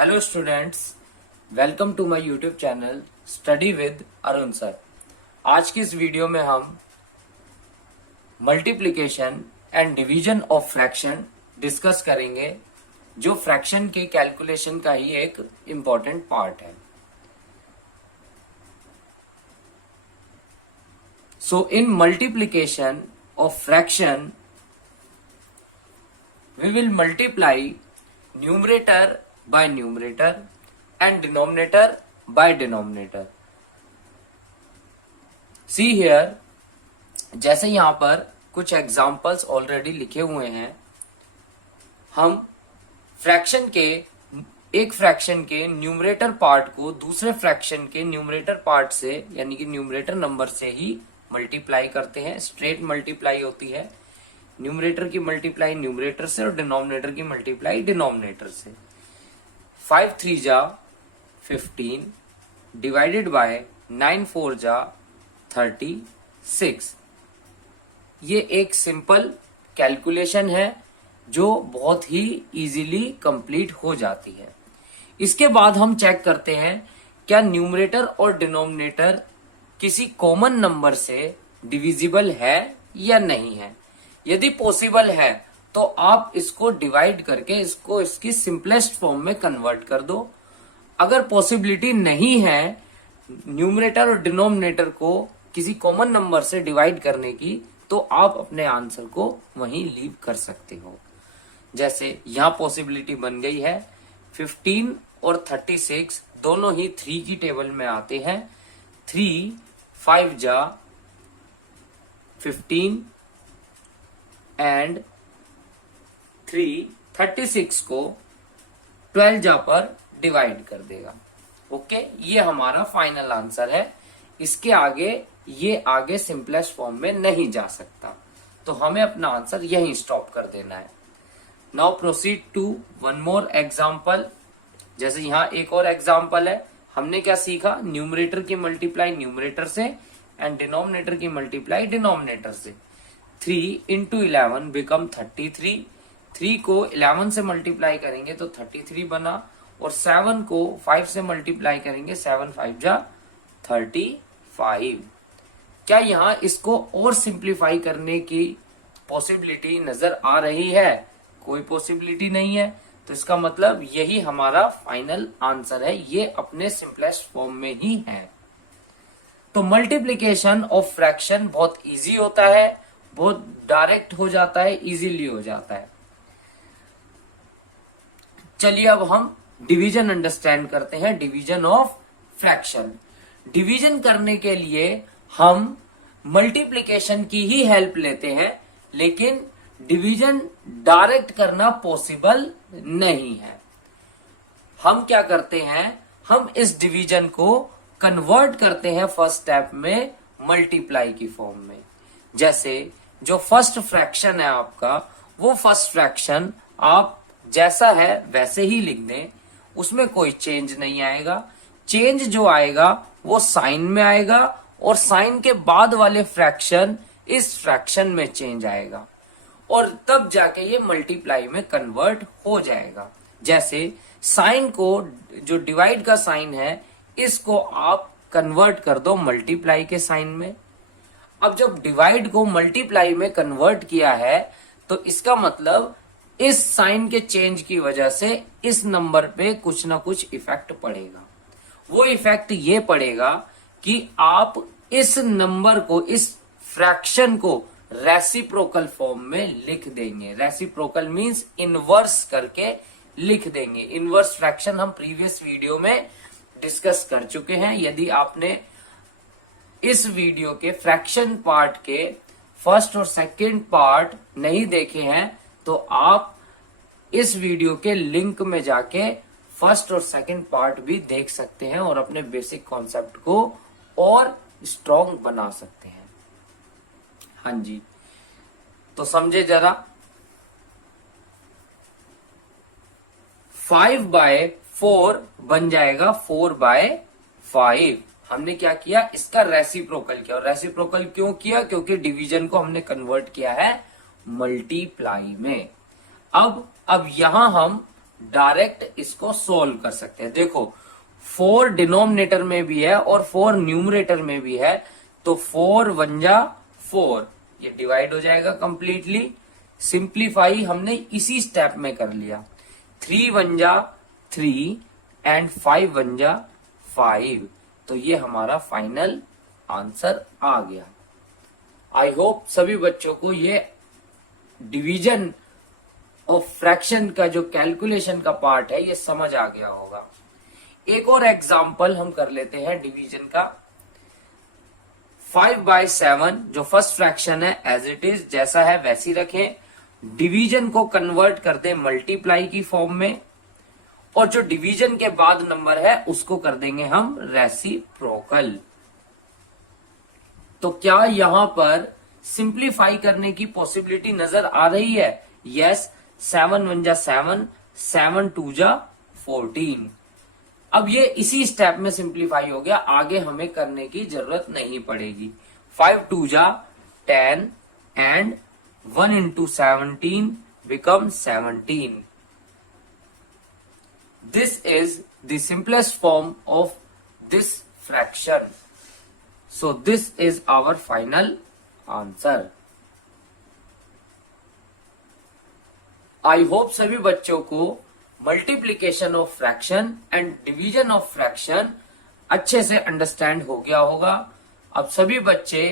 Hello students, welcome to my YouTube channel study with Arun sir. आज की इस video में हम multiplication and division of fraction discuss करेंगे, जो फ्रैक्शन के कैलकुलेशन का ही एक इम्पॉर्टेंट पार्ट है। So in multiplication of fraction we will multiply numerator by numerator and denominator by denominator. See here, जैसे यहां पर कुछ एग्जाम्पल्स ऑलरेडी लिखे हुए हैं। हम एक फ्रैक्शन के न्यूमरेटर पार्ट को दूसरे फ्रैक्शन के न्यूमरेटर पार्ट से यानी कि न्यूमरेटर नंबर से ही मल्टीप्लाई करते हैं। स्ट्रेट मल्टीप्लाई होती है, न्यूमरेटर की मल्टीप्लाई न्यूमरेटर से और डिनोमिनेटर की मल्टीप्लाई डिनोमिनेटर से। 5 3 जा 15 डिवाइडेड बाय 9 4 जा 36। ये एक सिंपल कैलकुलेशन है जो बहुत ही इजीली कंप्लीट हो जाती है। इसके बाद हम चेक करते हैं क्या न्यूमरेटर और डिनोमिनेटर किसी कॉमन नंबर से डिविजिबल है या नहीं है। यदि पॉसिबल है तो आप इसको डिवाइड करके इसको इसकी सिंपलेस्ट फॉर्म में कन्वर्ट कर दो। अगर पॉसिबिलिटी नहीं है न्यूमरेटर और डिनोमिनेटर को किसी कॉमन नंबर से डिवाइड करने की, तो आप अपने आंसर को वहीं लीव कर सकते हो। जैसे यहां पॉसिबिलिटी बन गई है, 15 और 36 दोनों ही 3 की टेबल में आते हैं। 3 5 जा 15 एंड 3 36 को 12 जा पर डिवाइड कर देगा। ओके, ये हमारा फाइनल आंसर है। इसके आगे सिंपलेस्ट फॉर्म में नहीं जा सकता, तो हमें अपना आंसर यहीं स्टॉप कर देना है। Now proceed to one more example. जैसे यहां एक और एग्जाम्पल है। हमने क्या सीखा, न्यूमरेटर की मल्टीप्लाई न्यूमरेटर से एंड डिनोमिनेटर की मल्टीप्लाई डिनोमिनेटर से। 3 into 11 बिकम 33। 3 को 11 से मल्टीप्लाई करेंगे तो 33 बना, और 7 को 5 से मल्टीप्लाई करेंगे 7 5 जा 35। क्या यहाँ इसको और सिंप्लीफाई करने की पॉसिबिलिटी नजर आ रही है? कोई पॉसिबिलिटी नहीं है, तो इसका मतलब यही हमारा फाइनल आंसर है। ये अपने सिंपलेस्ट फॉर्म में ही है। तो मल्टीप्लीकेशन ऑफ फ्रैक्शन बहुत इजी होता है, बहुत डायरेक्ट हो जाता है, इजीली हो जाता है। चलिए अब हम डिवीजन अंडरस्टैंड करते हैं, डिवीजन ऑफ फ्रैक्शन। डिवीजन करने के लिए हम मल्टीप्लिकेशन की ही हेल्प लेते हैं, लेकिन डिवीजन डायरेक्ट करना पॉसिबल नहीं है। हम क्या करते हैं, हम इस डिवीजन को कन्वर्ट करते हैं फर्स्ट स्टेप में मल्टीप्लाई की फॉर्म में। जैसे जो फर्स्ट फ्रैक्शन है आपका, वो फर्स्ट फ्रैक्शन आप जैसा है वैसे ही लिख दें, उसमें कोई चेंज नहीं आएगा। चेंज जो आएगा वो साइन में आएगा, और साइन के बाद वाले फ्रैक्शन इस फ्रैक्शन में चेंज आएगा, और तब जाके ये मल्टीप्लाई में कन्वर्ट हो जाएगा। जैसे साइन को, जो डिवाइड का साइन है, इसको आप कन्वर्ट कर दो मल्टीप्लाई के साइन में। अब जब डिवाइड को मल्टीप्लाई में कन्वर्ट किया है, तो इसका मतलब इस साइन के चेंज की वजह से इस नंबर पे कुछ ना कुछ इफेक्ट पड़ेगा। वो इफेक्ट ये पड़ेगा कि आप इस नंबर को, इस फ्रैक्शन को रेसिप्रोकल फॉर्म में लिख देंगे। रेसिप्रोकल मींस इनवर्स करके लिख देंगे। इनवर्स फ्रैक्शन हम प्रीवियस वीडियो में डिस्कस कर चुके हैं। यदि आपने इस वीडियो के फ्रैक्शन पार्ट के फर्स्ट और सेकंड पार्ट नहीं देखे हैं, तो आप इस वीडियो के लिंक में जाके फर्स्ट और सेकंड पार्ट भी देख सकते हैं और अपने बेसिक कॉन्सेप्ट को और स्ट्रॉन्ग बना सकते हैं। हाँ जी, तो समझे जरा। 5/4 बन जाएगा 4/5। हमने क्या किया, इसका रेसिप्रोकल किया। और रेसिप्रोकल क्यों किया? क्योंकि डिवीजन को हमने कन्वर्ट किया है मल्टीप्लाई में। अब यहां हम डायरेक्ट इसको सोल्व कर सकते हैं। देखो 4 डिनोमिनेटर में भी है और 4 न्यूमरेटर में भी है, तो 4 1 जा 4, ये डिवाइड हो जाएगा कंप्लीटली। सिंप्लीफाई हमने इसी स्टेप में कर लिया। 3 1 जा 3 एंड 5 1 जा 5, तो ये हमारा फाइनल आंसर आ गया। आई होप सभी बच्चों को ये डिवीजन ऑफ फ्रैक्शन का जो कैलकुलेशन का पार्ट है ये समझ आ गया होगा। एक और एग्जांपल हम कर लेते हैं डिवीजन का। 5/7 जो फर्स्ट फ्रैक्शन है एज इट इज जैसा है वैसी रखें, डिवीजन को कन्वर्ट कर दें मल्टीप्लाई की फॉर्म में, और जो डिवीजन के बाद नंबर है उसको कर देंगे हम रेसिप्रोकल। तो क्या यहां पर सिंप्लीफाई करने की पॉसिबिलिटी नजर आ रही है? यस, 7 1 जा 7, 7 2 जा 14। अब ये इसी स्टेप में सिंप्लीफाई हो गया, आगे हमें करने की जरूरत नहीं पड़ेगी। 5 2 जा 10 and 1 into 17 becomes 17. This is the simplest form of this fraction. So this is our final answer. I hope सभी बच्चों को multiplication of fraction and division of fraction अच्छे से अंडरस्टैंड हो गया होगा। अब सभी बच्चे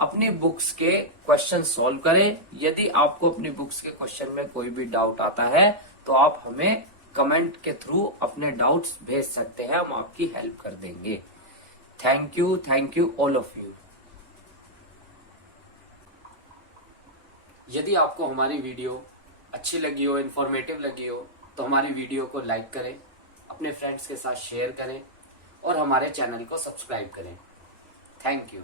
अपनी बुक्स के क्वेश्चन सॉल्व करें। यदि आपको अपनी बुक्स के क्वेश्चन में कोई भी डाउट आता है तो आप हमें कमेंट के थ्रू अपने डाउट्स भेज सकते हैं, हम आपकी हेल्प कर देंगे। Thank you all of you. यदि आपको हमारी वीडियो अच्छी लगी हो, इंफॉर्मेटिव लगी हो, तो हमारी वीडियो को लाइक करें, अपने फ्रेंड्स के साथ शेयर करें और हमारे चैनल को सब्सक्राइब करें। Thank you.